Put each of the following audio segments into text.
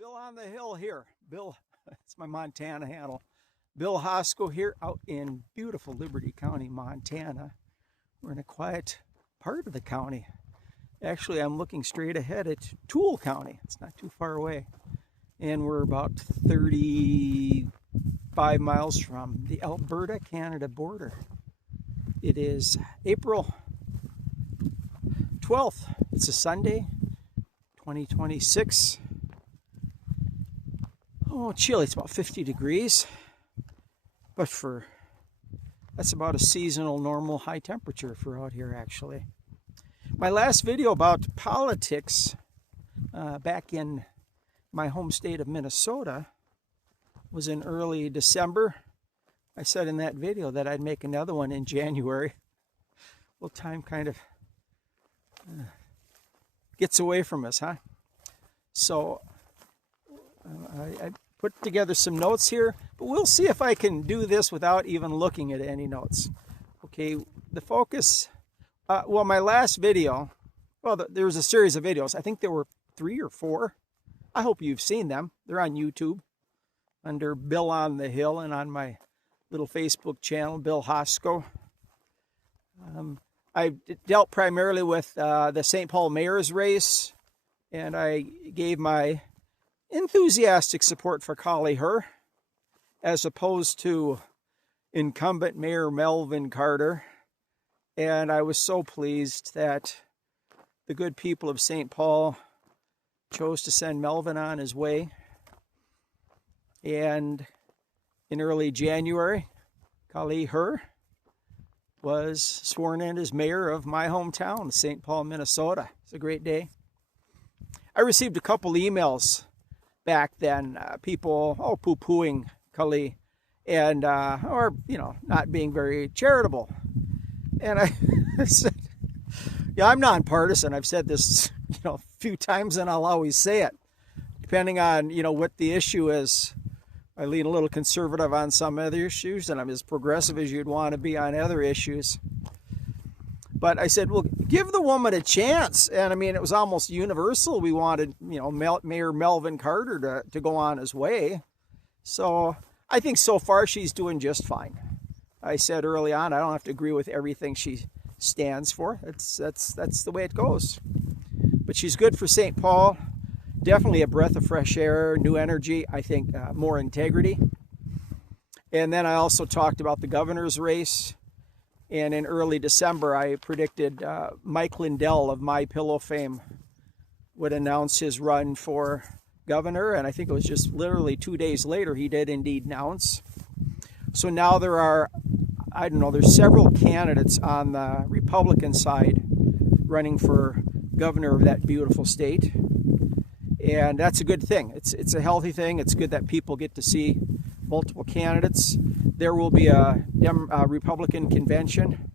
Bill on the Hill here. Bill, it's my Montana handle. Bill Hosko here out in beautiful Liberty County, Montana. We're in a quiet part of the county. Actually, I'm looking straight ahead at Toole County. It's not too far away. And we're about 35 miles from the Alberta-Canada border. It is April 12th. It's a Sunday, 2026. Oh, chilly. It's about 50 degrees. But that's about a seasonal normal high temperature for out here, actually. My last video about politics back in my home state of Minnesota was in early December. I said in that video that I'd make another one in January. Well, time kind of gets away from us, huh? So I put together some notes here, but we'll see if I can do this without even looking at any notes. Okay, the focus, well, my last video, well, there was a series of videos. I think there were 3 or 4. I hope you've seen them. They're on YouTube under Bill on the Hill and on my little Facebook channel, Bill Hosko. I dealt primarily with the St. Paul mayor's race, and I gave my enthusiastic support for Callie Her, as opposed to incumbent Mayor Melvin Carter. And I was so pleased that the good people of St. Paul chose to send Melvin on his way. And in early January, Callie Her was sworn in as mayor of my hometown, St. Paul, Minnesota. It's a great day. I received a couple emails back then, people poo-pooing Callie and or not being very charitable. And I said, yeah, I'm nonpartisan. I've said this a few times, and I'll always say it. Depending on what the issue is, I lean a little conservative on some other issues, and I'm as progressive as you'd want to be on other issues. But I said, well, give the woman a chance. And I mean, it was almost universal. We wanted, Mayor Melvin Carter to go on his way. So I think so far she's doing just fine. I said early on, I don't have to agree with everything she stands for. That's the way it goes. But she's good for St. Paul. Definitely a breath of fresh air, new energy, I think more integrity. And then I also talked about the governor's race. And in early December, I predicted Mike Lindell of MyPillow fame would announce his run for governor. And I think it was just literally 2 days later, he did indeed announce. So now there are, there's several candidates on the Republican side running for governor of that beautiful state. And that's a good thing. It's a healthy thing. It's good that people get to see multiple candidates. There will be a Republican convention.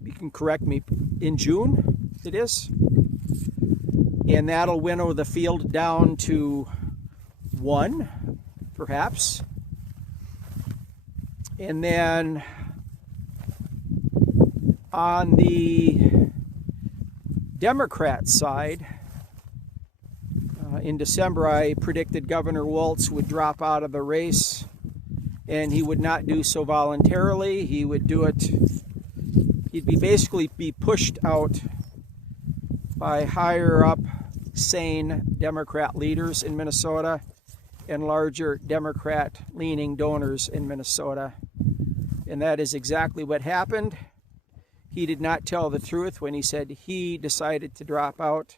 You can correct me, in June it is. And that'll winnow the field down to 1, perhaps. And then on the Democrat side, in December, I predicted Governor Walz would drop out of the race, and he would not do so voluntarily. He would do it, he'd basically be pushed out by higher up, sane Democrat leaders in Minnesota and larger Democrat-leaning donors in Minnesota. And that is exactly what happened. He did not tell the truth when he said he decided to drop out,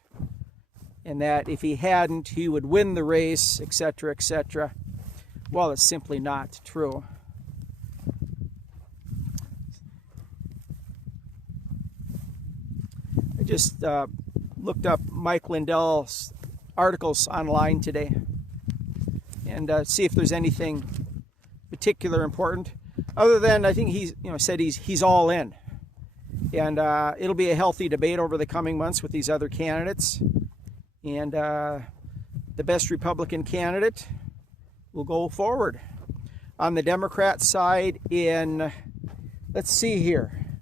and that if he hadn't, he would win the race, etc., etc. Well, it's simply not true. I just looked up Mike Lindell's articles online today and see if there's anything particular important. Other than I think he's said he's all in, and it'll be a healthy debate over the coming months with these other candidates. And the best Republican candidate will go forward. On the Democrat side, let's see here.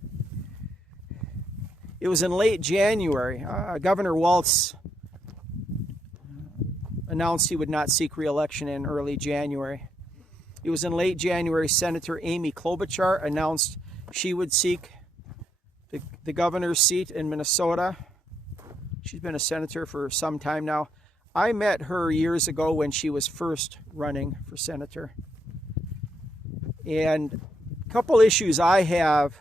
It was in late January. Governor Walz announced he would not seek re-election in early January. It was in late January, Senator Amy Klobuchar announced she would seek the governor's seat in Minnesota. She's been a senator for some time now. I met her years ago when she was first running for senator. And a couple issues I have,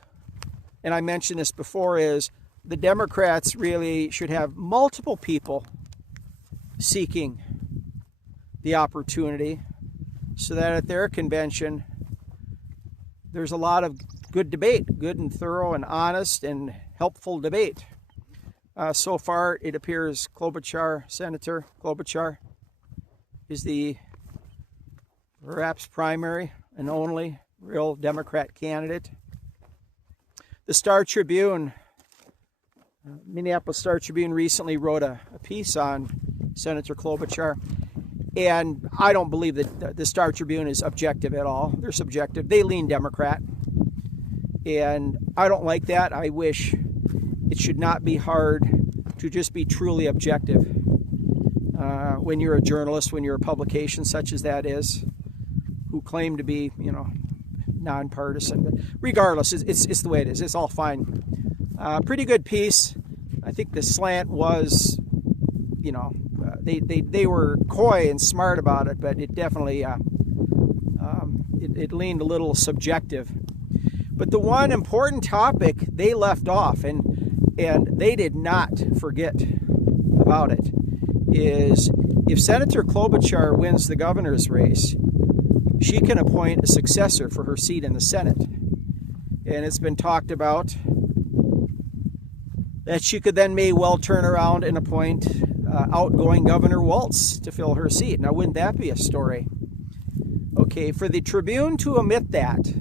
and I mentioned this before, is the Democrats really should have multiple people seeking the opportunity so that at their convention there's a lot of good debate, good and thorough and honest and helpful debate. So far, it appears Senator Klobuchar, is the perhaps primary and only real Democrat candidate. The Star Tribune, Minneapolis Star Tribune, recently wrote a piece on Senator Klobuchar, and I don't believe that the Star Tribune is objective at all. They're subjective. They lean Democrat, and I don't like that. I wish it should not be hard to just be truly objective when you're a journalist, when you're a publication such as that is, who claim to be, nonpartisan. But regardless, it's the way it is. It's all fine. Pretty good piece. I think the slant was, they were coy and smart about it, but it definitely it leaned a little subjective. But the one important topic they left off, and they did not forget about it, is if Senator Klobuchar wins the governor's race, she can appoint a successor for her seat in the Senate. And it's been talked about that she could then may well turn around and appoint outgoing Governor Walz to fill her seat. Now, wouldn't that be a story? Okay, for the Tribune to omit that,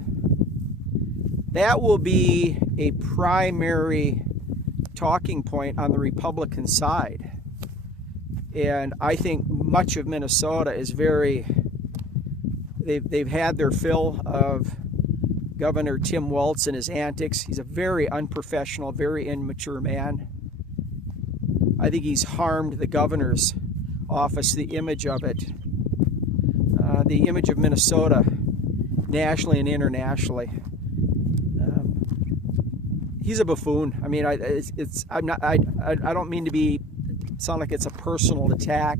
that will be a primary talking point on the Republican side. And I think much of Minnesota is they've had their fill of Governor Tim Walz and his antics. He's a very unprofessional, very immature man. I think he's harmed the governor's office, the image of it, the image of Minnesota nationally and internationally. He's a buffoon. I mean, I don't mean to sound like it's a personal attack,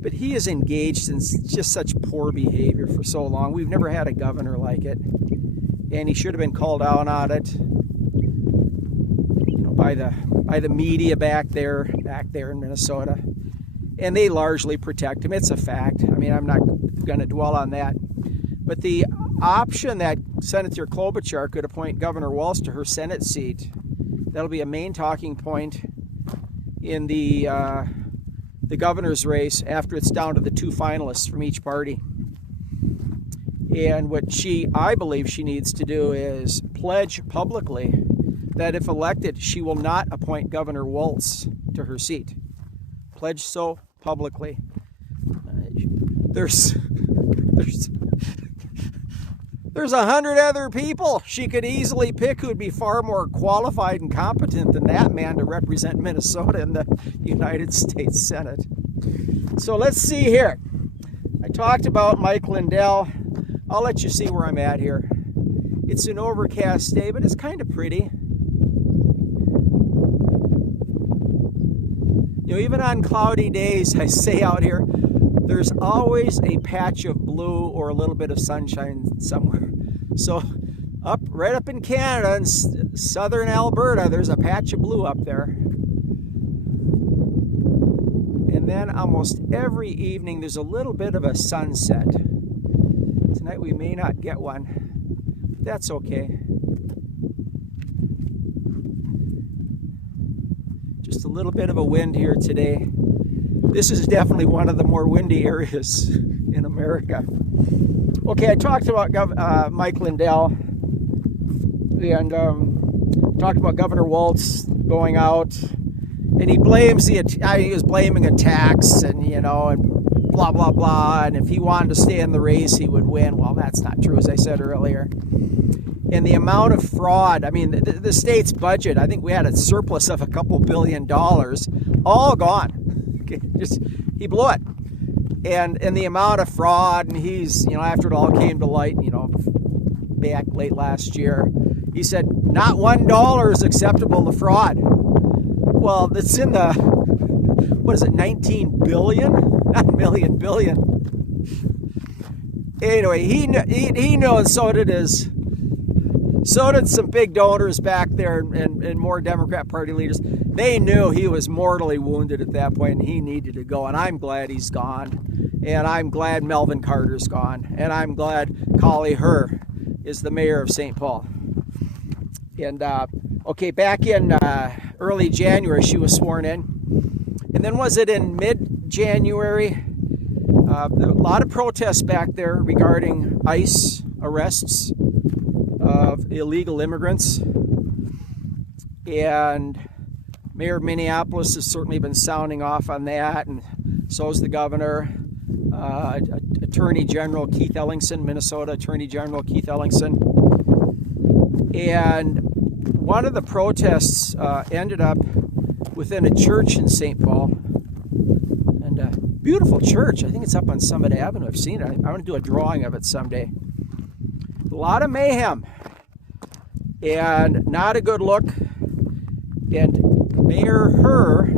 but he is engaged in just such poor behavior for so long. We've never had a governor like it, and he should have been called out on it, by the media back there in Minnesota, and they largely protect him. It's a fact. I mean, I'm not going to dwell on that, but the option that Senator Klobuchar could appoint Governor Walz to her Senate seat, that'll be a main talking point in the governor's race after it's down to the two finalists from each party. And what I believe she needs to do is pledge publicly that if elected, she will not appoint Governor Walz to her seat. Pledge so publicly. There's 100 other people she could easily pick who'd be far more qualified and competent than that man to represent Minnesota in the United States Senate. So let's see here. I talked about Mike Lindell. I'll let you see where I'm at here. It's an overcast day, but it's kind of pretty. Even on cloudy days, I say out here, there's always a patch of blue or a little bit of sunshine somewhere. So right up in Canada and southern Alberta, there's a patch of blue up there. And then almost every evening, there's a little bit of a sunset. Tonight we may not get one, but that's okay. Just a little bit of a wind here today. This is definitely one of the more windy areas in America. Okay, I talked about Mike Lindell and talked about Governor Walz going out, and he was blaming a tax and blah blah blah, and if he wanted to stay in the race he would win. Well, that's not true, as I said earlier. And the amount of fraud, I mean, the state's budget, I think we had a surplus of a couple $1 billion, all gone. Okay, he blew it. And the amount of fraud, and he's, after it all came to light, back late last year, he said, not $1 is acceptable to fraud. Well, it's in the, 19 billion? Not million, billion. Anyway, he knew, and so did some big donors back there and more Democrat Party leaders. They knew he was mortally wounded at that point and he needed to go. And I'm glad he's gone. And I'm glad Melvin Carter's gone. And I'm glad Collie Herr is the mayor of St. Paul. And, okay, back in early January, she was sworn in. And then was it in mid-January? A lot of protests back there regarding ICE arrests of illegal immigrants. And Mayor of Minneapolis has certainly been sounding off on that, and so is the governor. Attorney General Keith Ellingson, Minnesota Attorney General Keith Ellingson. And one of the protests ended up within a church in St. Paul. And a beautiful church. I think it's up on Summit Avenue. I've seen it. I want to do a drawing of it someday. A lot of mayhem. And not a good look. And Mayor Herr,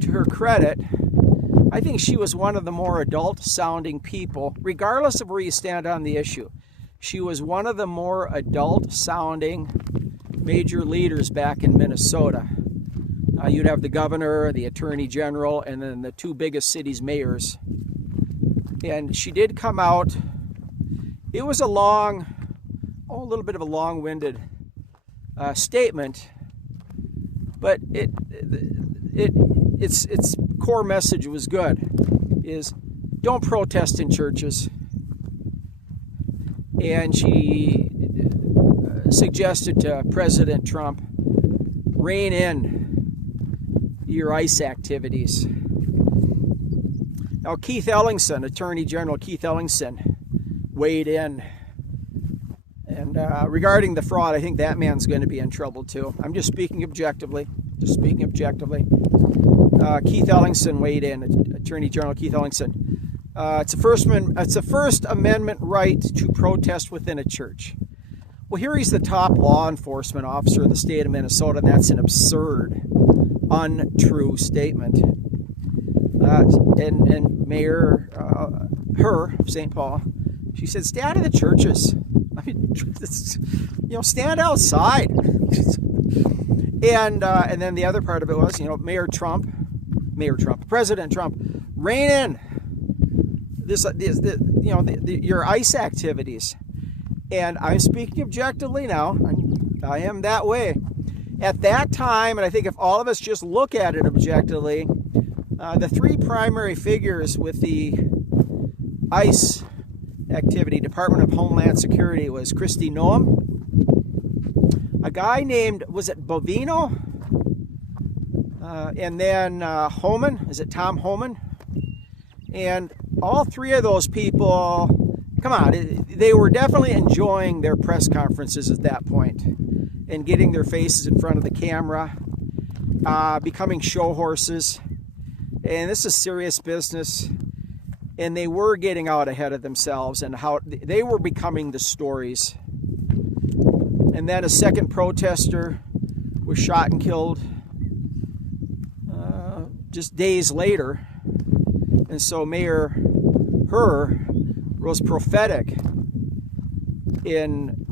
to her credit, I think she was one of the more adult-sounding people, regardless of where you stand on the issue. She was one of the more adult-sounding major leaders back in Minnesota. You'd have the governor, the attorney general, and then the two biggest cities' mayors. And she did come out. It was a little bit of a long-winded statement, but its core message was good, is don't protest in churches. And she suggested to President Trump, rein in your ICE activities. Now, Keith Ellingson, Attorney General Keith Ellingson, weighed in. And regarding the fraud, I think that man's going to be in trouble too. I'm just speaking objectively. Keith Ellingson weighed in, Attorney General Keith Ellingson. It's a First Amendment right to protest within a church. Well, here he's the top law enforcement officer in the state of Minnesota, and that's an absurd, untrue statement. And Mayor Herr of St. Paul, she said, stay out of the churches. I mean, stand outside. And then the other part of it was, President Trump, rein in your ICE activities. And I'm speaking objectively now. I am that way. At that time, and I think if all of us just look at it objectively, the three primary figures with the ICE activity, Department of Homeland Security, was Kristi Noem, a guy named, was it Bovino? And then Homan, is it Tom Homan? And all three of those people, come on, they were definitely enjoying their press conferences at that point and getting their faces in front of the camera, becoming show horses. And this is serious business. And they were getting out ahead of themselves and how they were becoming the stories. And then a second protester was shot and killed just days later. And so Mayor Herr was prophetic in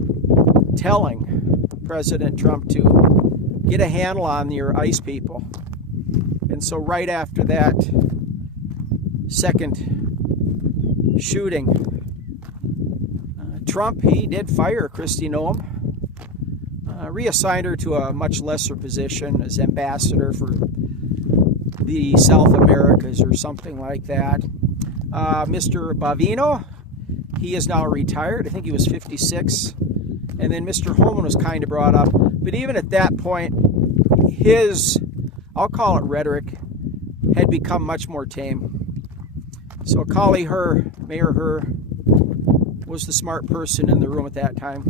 telling President Trump to get a handle on your ICE people. And so right after that second shooting, Trump, he did fire Kristi Noem, reassigned her to a much lesser position as ambassador for the South Americas or something like that. Mr. Bovino, he is now retired. I think he was 56. And then Mr. Homan was kind of brought up. But even at that point, his, I'll call it rhetoric, had become much more tame. So Collie Herr, Mayor Herr, was the smart person in the room at that time.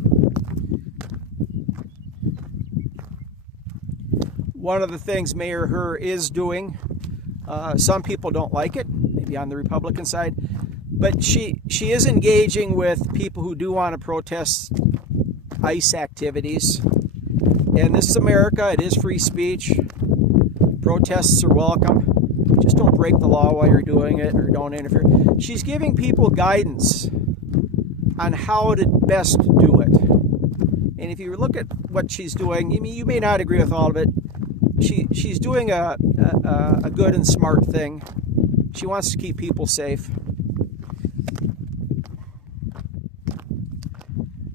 One of the things Mayor Herr is doing Some people don't like it, maybe on the Republican side, but she is engaging with people who do want to protest ICE activities. And this is America. It is free speech. Protests are welcome. Just don't break the law while you're doing it, or don't interfere. She's giving people guidance on how to best do it. And if you look at what she's doing, you may not agree with all of it. She's doing a good and smart thing. She wants to keep people safe.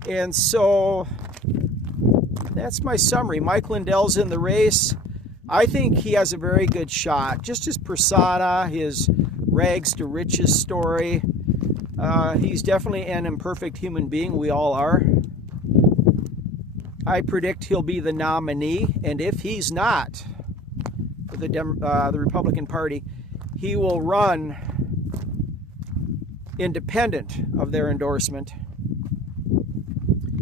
And so that's my summary. Mike Lindell's in the race. I think he has a very good shot. Just his persona, his rags to riches story. He's definitely an imperfect human being. We all are. I predict he'll be the nominee, and if he's not for the Republican Party, he will run independent of their endorsement.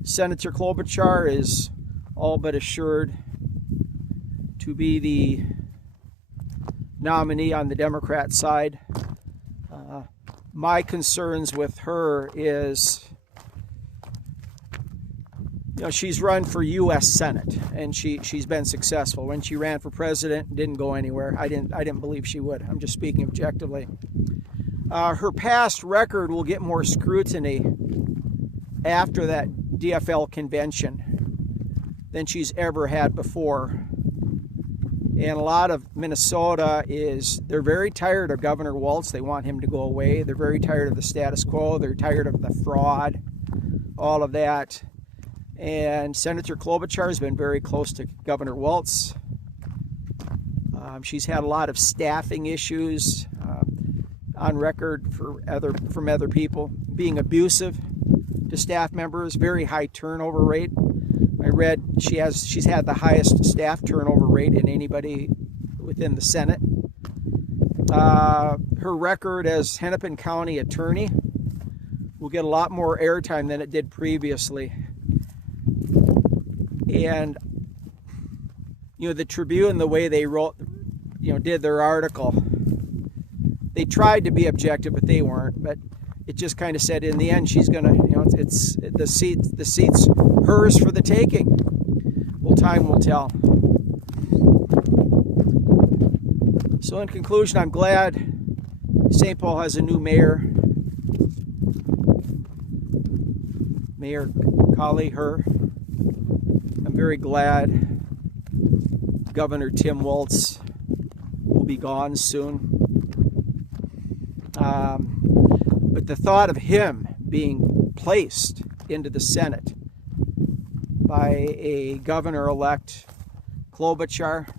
Senator Klobuchar is all but assured to be the nominee on the Democrat side. My concerns with her is, she's run for U.S. Senate, and she's been successful. When she ran for president, it didn't go anywhere. I didn't believe she would. I'm just speaking objectively. Her past record will get more scrutiny after that DFL convention than she's ever had before. And a lot of Minnesota they're very tired of Governor Walz. They want him to go away. They're very tired of the status quo. They're tired of the fraud, all of that. And Senator Klobuchar has been very close to Governor Walz. She's had a lot of staffing issues on record from other people, being abusive to staff members, very high turnover rate. I read she's had the highest staff turnover rate in anybody within the Senate. Her record as Hennepin County attorney will get a lot more airtime than it did previously. And the Tribune, the way they wrote, did their article, they tried to be objective, but they weren't. But it just kind of said, in the end, she's gonna, it's the seat's hers for the taking. Well, time will tell. So in conclusion, I'm glad St. Paul has a new mayor. Mayor Kali Her. I'm very glad Governor Tim Walz will be gone soon. But the thought of him being placed into the Senate by a governor-elect Klobuchar,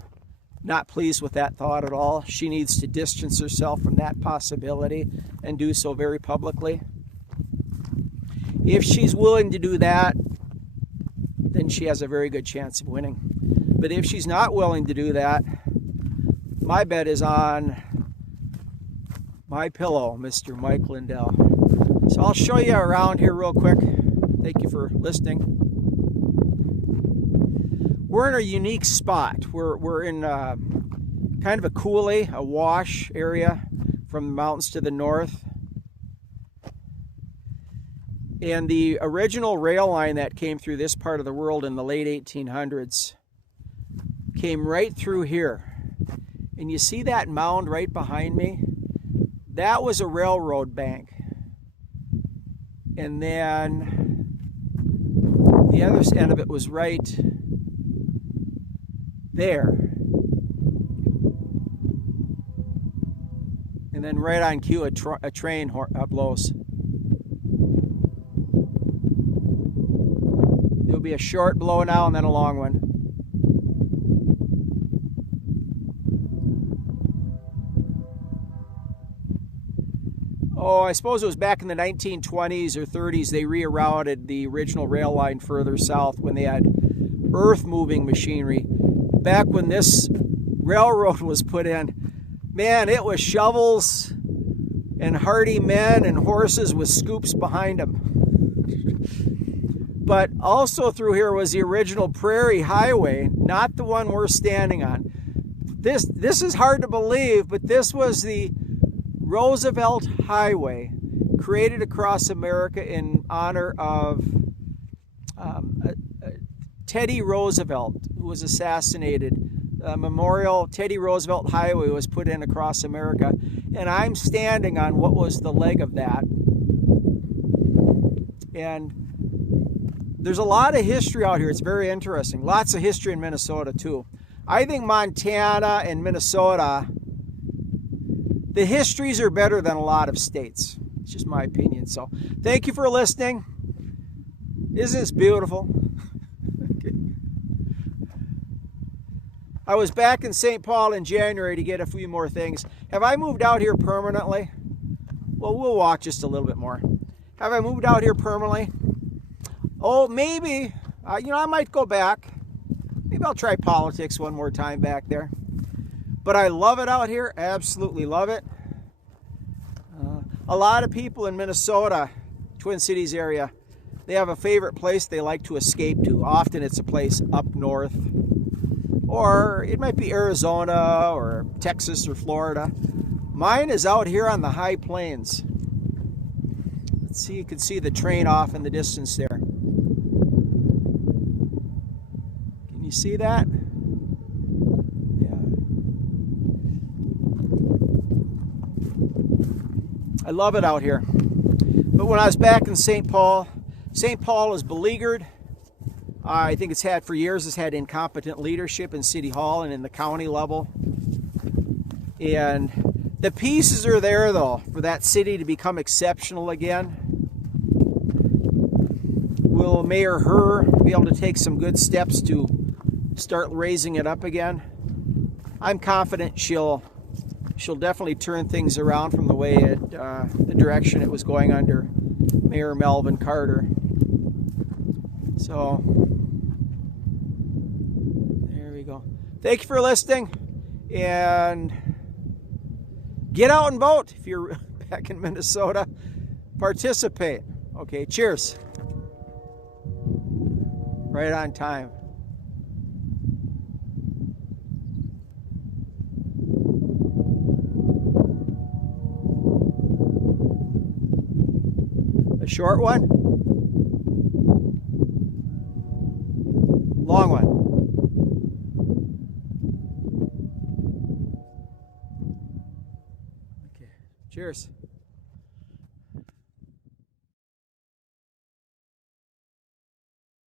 not pleased with that thought at all. She needs to distance herself from that possibility and do so very publicly. If she's willing to do that, then she has a very good chance of winning. But if she's not willing to do that, my bet is on my pillow, Mr. Mike Lindell. So I'll show you around here real quick. Thank you for listening. We're in a unique spot. We're in kind of a coulee, a wash area from the mountains to the north. And the original rail line that came through this part of the world in the late 1800s came right through here. And you see that mound right behind me? That was a railroad bank. And then the other end of it was right there. And then right on cue, a train blows. There'll be a short blow now and then a long one. Oh, I suppose it was back in the 1920s or 30s they rerouted the original rail line further south when they had earth-moving machinery. Back when this railroad was put in, man, it was shovels and hardy men and horses with scoops behind them. But also through here was the original Prairie Highway, not the one we're standing on. This is hard to believe, but this was the Roosevelt Highway, created across America in honor of Teddy Roosevelt, who was assassinated. Memorial Teddy Roosevelt Highway was put in across America, and I'm standing on what was the leg of that. And there's a lot of history out here. It's very interesting. Lots of history in Minnesota too. I think Montana and Minnesota, the histories are better than a lot of states. It's just my opinion. So thank you for listening. Isn't this beautiful? Okay. I was back in St. Paul in January to get a few more things. Have I moved out here permanently? Well, we'll walk just a little bit more. Have I moved out here permanently? Oh, maybe. I might go back. Maybe I'll try politics one more time back there. But I love it out here. Absolutely love it. A lot of people in Minnesota, Twin Cities area, they have a favorite place they like to escape to. Often it's a place up north. Or it might be Arizona or Texas or Florida. Mine is out here on the high plains. Let's see, you can see the train off in the distance there. Can you see that? Yeah. I love it out here. But when I was back in St. Paul is beleaguered. I think it's had for years, it's had incompetent leadership in City Hall and in the county level. And the pieces are there though for that city to become exceptional again. Will Mayor Herr be able to take some good steps to start raising it up again? I'm confident she'll definitely turn things around from the way the direction it was going under Mayor Melvin Carter. So there we go. Thank you for listening, and get out and vote if you're back in Minnesota. Participate. Okay, cheers. Right on time. A short one? Long one? Okay, cheers.